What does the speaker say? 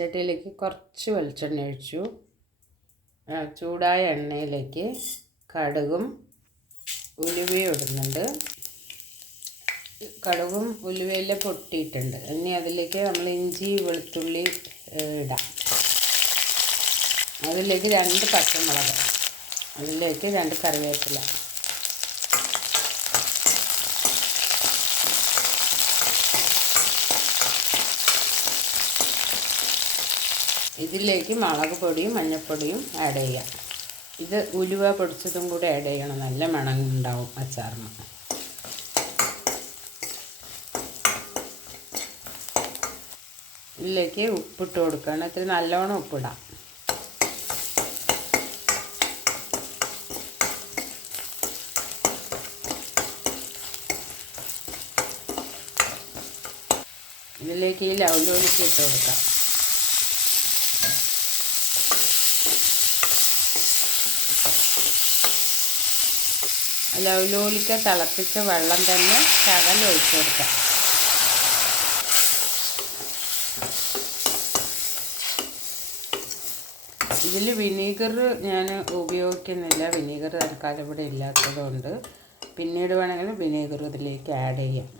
ചീനച്ചട്ടിയിലേക്ക് കുറച്ച് വെളിച്ചെണ്ണ ഒഴിച്ചു. ചൂടായ എണ്ണയിലേക്ക് കടുകും ഉലുവയും ഇടുന്നുണ്ട്. കടുകും ഉലുവയെല്ലാം പൊട്ടിയിട്ടുണ്ട്. ഇനി അതിലേക്ക് നമ്മൾ ഇഞ്ചി വെളുത്തുള്ളി ഇടാം. അതിലേക്ക് 2 പച്ചമുളക്, അതിലേക്ക് 2 കറിവേപ്പില, ഇതിലേക്ക് മുളക് പൊടിയും മഞ്ഞൾപ്പൊടിയും ആഡ് ചെയ്യാം. ഇത് ഉലുവ പൊടിച്ചതും കൂടി ആഡ് ചെയ്യണം. നല്ല മണം ഉണ്ടാവും അച്ചാറിന്. ഇതിലേക്ക് ഉപ്പിട്ട് കൊടുക്കണം. ഇത്തിരി നല്ലോണം ഉപ്പിടാം. ഇതിലേക്ക് ഈ ലവലോലിക്ക ഇട്ട് കൊടുക്കാം. ലവലോലിക്ക തിളപ്പിച്ച വെള്ളം തന്നെ ശകലം ഒഴിച്ചു കൊടുക്കാം. ഇതിൽ വിനീഗർ ഞാൻ ഉപയോഗിക്കുന്നില്ല. വിനീഗർ തൽക്കാലം ഇവിടെ ഇല്ലാത്തതുകൊണ്ട് പിന്നീട് വേണമെങ്കിൽ വിനീഗർ ഇതിലേക്ക് ആഡ് ചെയ്യാം.